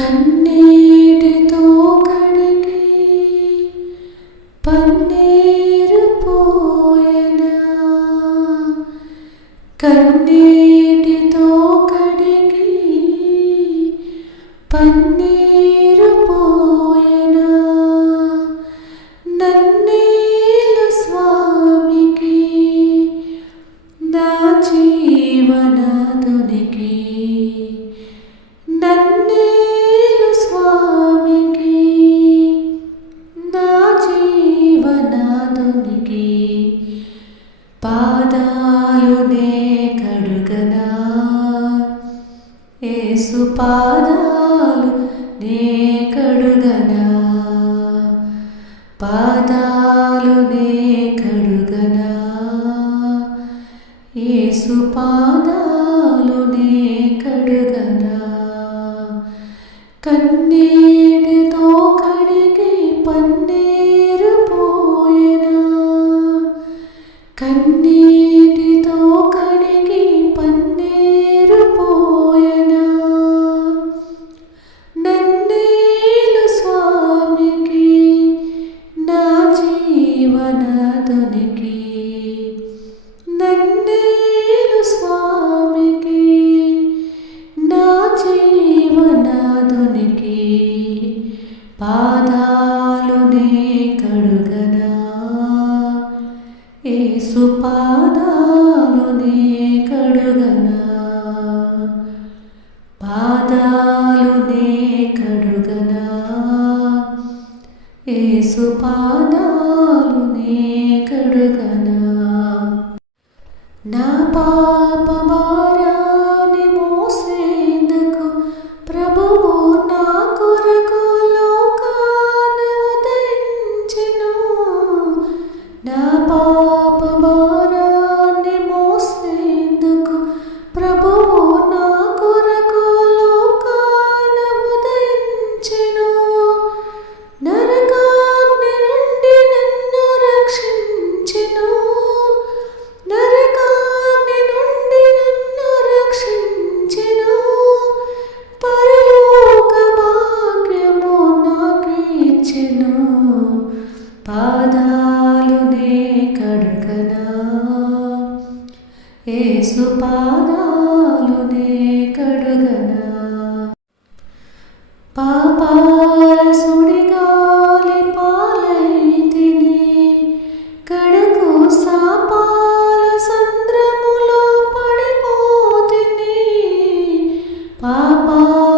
కన్నీటితో కడిగి పన్నీరు పోయెనా, కన్నీటితో కడిగి పన్నీరు పోయెనా, నన్నేలు స్వామికి నా జీవనాదునికి, నన్నేలు స్వామికి నా జీవనాదునికి, పాదాలునే కడుగనా యేసు పాదాలు నే కడుగనా, పాదాలునే కడుగనా యేసు పాదాలునే కడుగనా, కన్నీటితో కడిగి పన్నీరు పోయెనా, కన్నీటితో కడిగి పన్నీరు పోయెనా, నన్నేలు స్వామికి నా జీవనాదునికి, నన్నేలు స్వామికి నా జీవనాదునికి, పాదాలునే కడుగనా యేసు పాదాలునే కడుగనా, పాదాలునే కడుగనా యేసు పాదాలునే కడుగనా, నా పాప భారాన్ని మోసేందుకు ప్రభువు నా కొరకు లోకాన ఉదయించెను, నా పాప భారాన్ని మోసేందుకు ప్రభువు నా కొరకు లోకాన ఉదయించెను, నరకాగ్ని నుండి నన్ను రక్షించెను, నరకాగ్ని నుండి నన్ను రక్షించెను, పరలోక భాగ్యము నాకిచ్చెను, పాదాలునే కడుగనా యేసు పాదాలునే కడుగనా, పాపాల సుడిగాలి పాలైతిని, కడకు శాపాల సంద్రములో పడిపోతిని, పాపాల